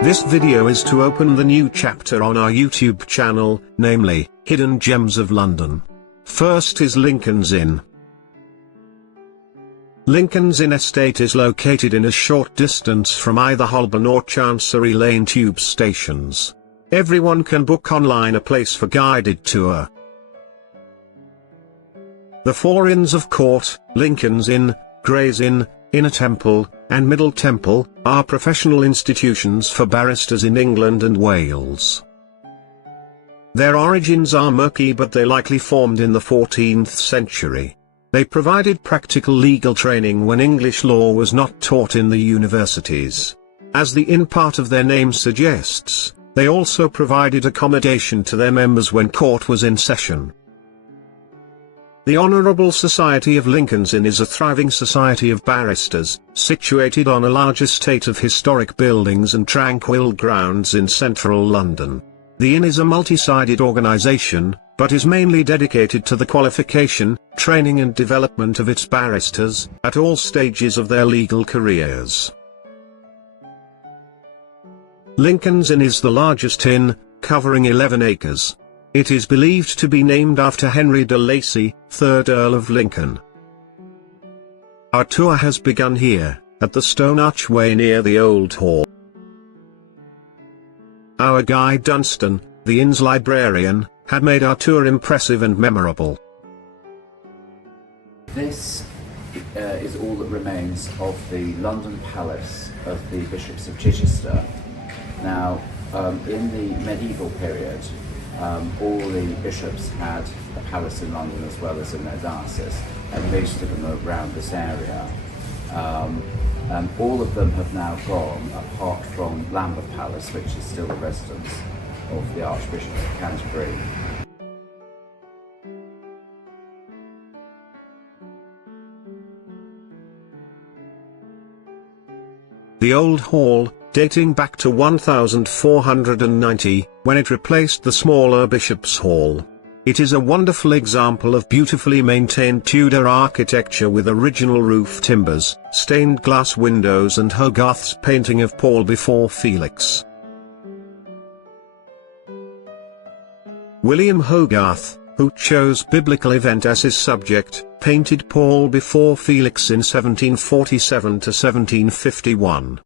This video is to open the new chapter on our YouTube channel, namely, Hidden Gems of London. First is Lincoln's Inn. Lincoln's Inn Estate is located in a short distance from either Holborn or Chancery Lane tube stations. Everyone can book online a place for guided tour. The four Inns of Court, Lincoln's Inn, Gray's Inn, Inner Temple, and Middle Temple, are professional institutions for barristers in England and Wales. Their origins are murky, but they likely formed in the 14th century. They provided practical legal training when English law was not taught in the universities. As the inn part of their name suggests, they also provided accommodation to their members when court was in session. The Honourable Society of Lincoln's Inn is a thriving society of barristers, situated on a large estate of historic buildings and tranquil grounds in central London. The inn is a multi-sided organisation, but is mainly dedicated to the qualification, training and development of its barristers, at all stages of their legal careers. Lincoln's Inn is the largest inn, covering 11 acres. It is believed to be named after Henry de Lacy, 3rd Earl of Lincoln. Our tour has begun here, at the stone archway near the Old Hall. Our guide Dunstan, the inn's librarian, had made our tour impressive and memorable. This is all that remains of the London Palace of the Bishops of Chichester. Now, in the medieval period, all the bishops had a palace in London as well as in their diocese, and most of them are around this area. And all of them have now gone, apart from Lambeth Palace, which is still the residence of the Archbishop of Canterbury. The Old Hall, dating back to 1490, when it replaced the smaller Bishop's Hall. It is a wonderful example of beautifully maintained Tudor architecture with original roof timbers, stained glass windows and Hogarth's painting of Paul before Felix. William Hogarth, who chose biblical event as his subject, painted Paul before Felix in 1747 to 1751.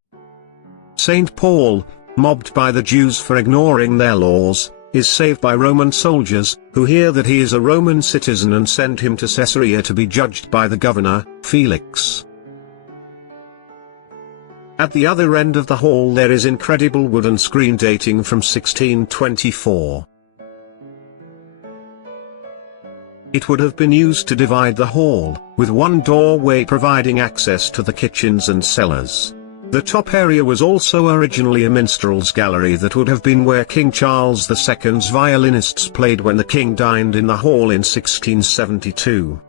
St. Paul, mobbed by the Jews for ignoring their laws, is saved by Roman soldiers, who hear that he is a Roman citizen and send him to Caesarea to be judged by the governor, Felix. At the other end of the hall there is incredible wooden screen dating from 1624. It would have been used to divide the hall, with one doorway providing access to the kitchens and cellars. The top area was also originally a minstrel's gallery that would have been where King Charles II's violinists played when the king dined in the hall in 1672.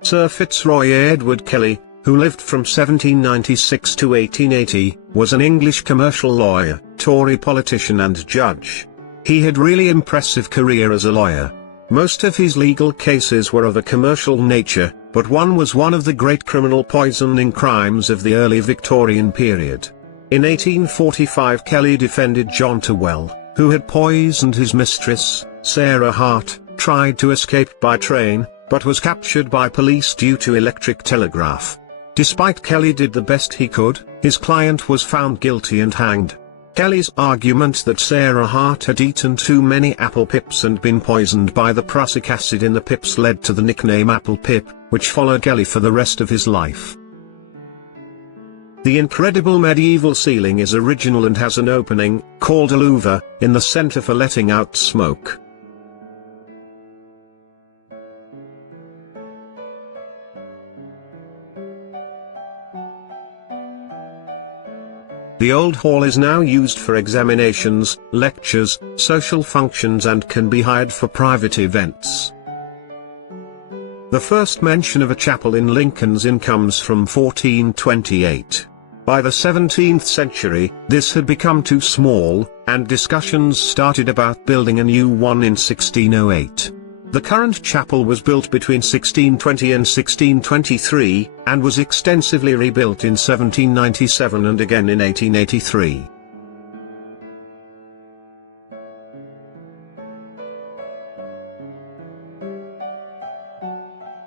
Sir Fitzroy Edward Kelly, who lived from 1796 to 1880, was an English commercial lawyer, Tory politician and judge. He had really impressive career as a lawyer. Most of his legal cases were of a commercial nature, but one was one of the great criminal poisoning crimes of the early Victorian period. In 1845 Kelly defended John Tyrrell, who had poisoned his mistress, Sarah Hart, tried to escape by train, but was captured by police due to electric telegraph. Despite Kelly did the best he could, his client was found guilty and hanged. Kelly's argument that Sarah Hart had eaten too many apple pips and been poisoned by the prussic acid in the pips led to the nickname Apple Pip, which followed Kelly for the rest of his life. The incredible medieval ceiling is original and has an opening, called a louver, in the center for letting out smoke. The Old Hall is now used for examinations, lectures, social functions and can be hired for private events. The first mention of a chapel in Lincoln's Inn comes from 1428. By the 17th century, this had become too small, and discussions started about building a new one in 1608. The current chapel was built between 1620 and 1623, and was extensively rebuilt in 1797 and again in 1883.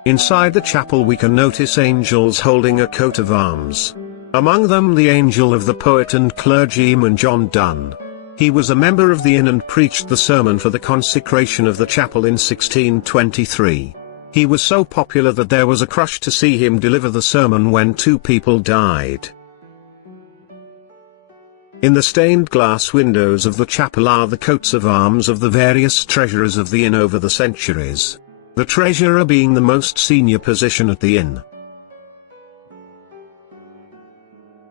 Inside the chapel we can notice angels holding a coat of arms. Among them the angel of the poet and clergyman John Donne. He was a member of the inn and preached the sermon for the consecration of the chapel in 1623. He was so popular that there was a crush to see him deliver the sermon when 2 people died. In the stained glass windows of the chapel are the coats of arms of the various treasurers of the inn over the centuries. The treasurer being the most senior position at the inn.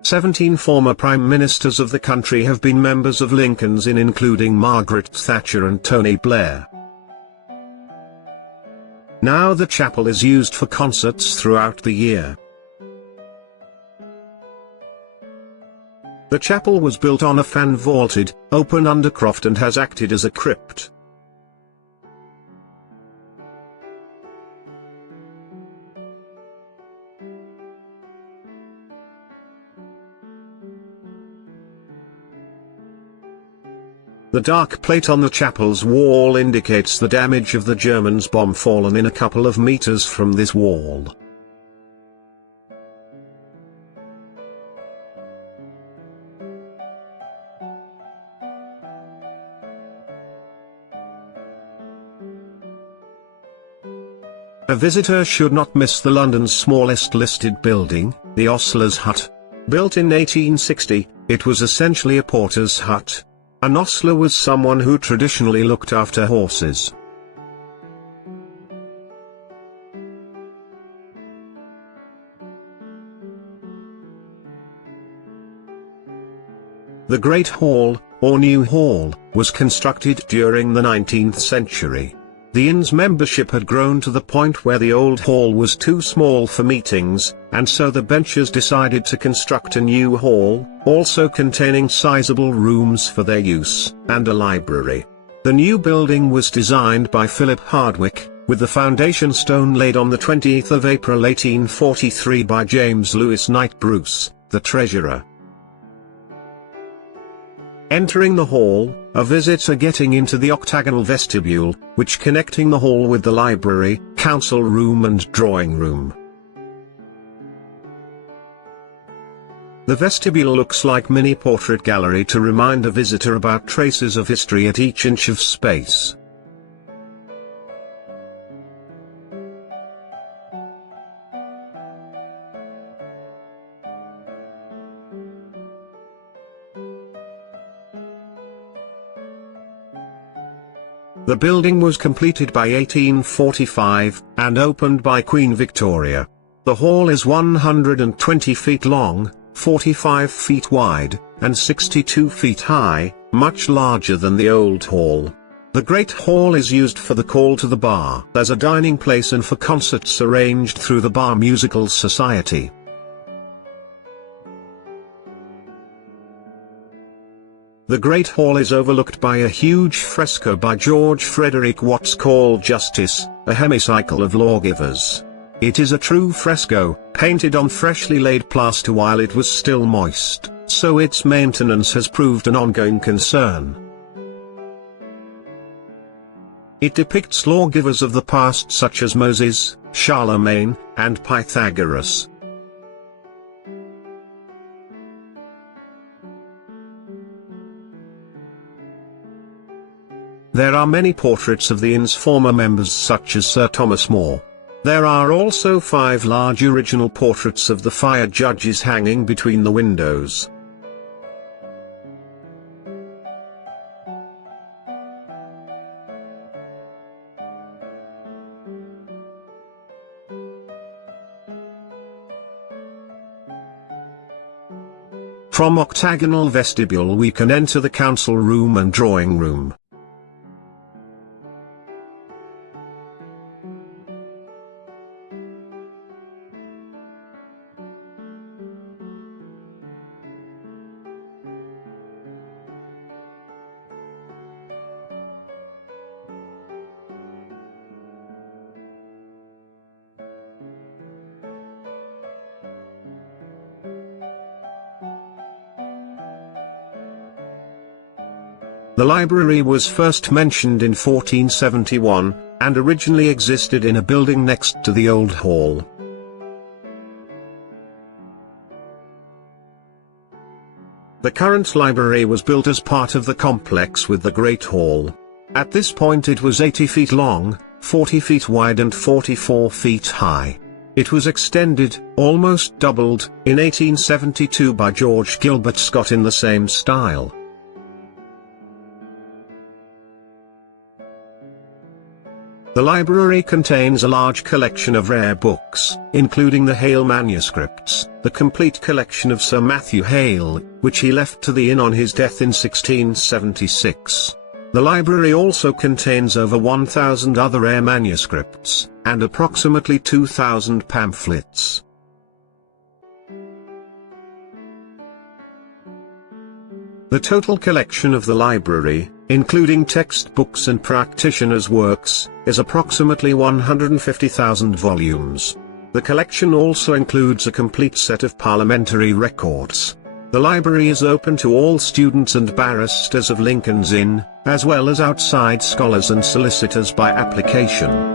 17 former prime ministers of the country have been members of Lincoln's Inn, including Margaret Thatcher and Tony Blair. Now the chapel is used for concerts throughout the year. The chapel was built on a fan-vaulted, open undercroft and has acted as a crypt. The dark plate on the chapel's wall indicates the damage of the Germans' bomb fallen in a couple of meters from this wall. A visitor should not miss the London's smallest listed building, the ostler's hut. Built in 1860, it was essentially a porter's hut. An ostler was someone who traditionally looked after horses. The Great Hall, or New Hall, was constructed during the 19th century. The inn's membership had grown to the point where the old hall was too small for meetings, and so the benchers decided to construct a new hall, also containing sizable rooms for their use, and a library. The new building was designed by Philip Hardwick, with the foundation stone laid on the 20th of April 1843 by James Lewis Knight Bruce, the treasurer. Entering the hall, a visitor getting into the octagonal vestibule, which connecting the hall with the library, council room and drawing room. The vestibule looks like mini portrait gallery to remind a visitor about traces of history at each inch of space. The building was completed by 1845, and opened by Queen Victoria. The hall is 120 feet long, 45 feet wide, and 62 feet high, much larger than the old hall. The Great Hall is used for the call to the bar as a dining place and for concerts arranged through the Bar Musical Society. The Great Hall is overlooked by a huge fresco by George Frederick Watts called Justice, a hemicycle of lawgivers. It is a true fresco, painted on freshly laid plaster while it was still moist, so its maintenance has proved an ongoing concern. It depicts lawgivers of the past such as Moses, Charlemagne, and Pythagoras. There are many portraits of the inn's former members such as Sir Thomas More. There are also 5 large original portraits of the fire judges hanging between the windows. From octagonal vestibule we can enter the council room and drawing room. The library was first mentioned in 1471, and originally existed in a building next to the Old Hall. The current library was built as part of the complex with the Great Hall. At this point it was 80 feet long, 40 feet wide and 44 feet high. It was extended, almost doubled, in 1872 by George Gilbert Scott in the same style. The library contains a large collection of rare books, including the Hale manuscripts, the complete collection of Sir Matthew Hale, which he left to the inn on his death in 1676. The library also contains over 1,000 other rare manuscripts, and approximately 2,000 pamphlets. The total collection of the library, including textbooks and practitioners' works, is approximately 150,000 volumes. The collection also includes a complete set of parliamentary records. The library is open to all students and barristers of Lincoln's Inn, as well as outside scholars and solicitors by application.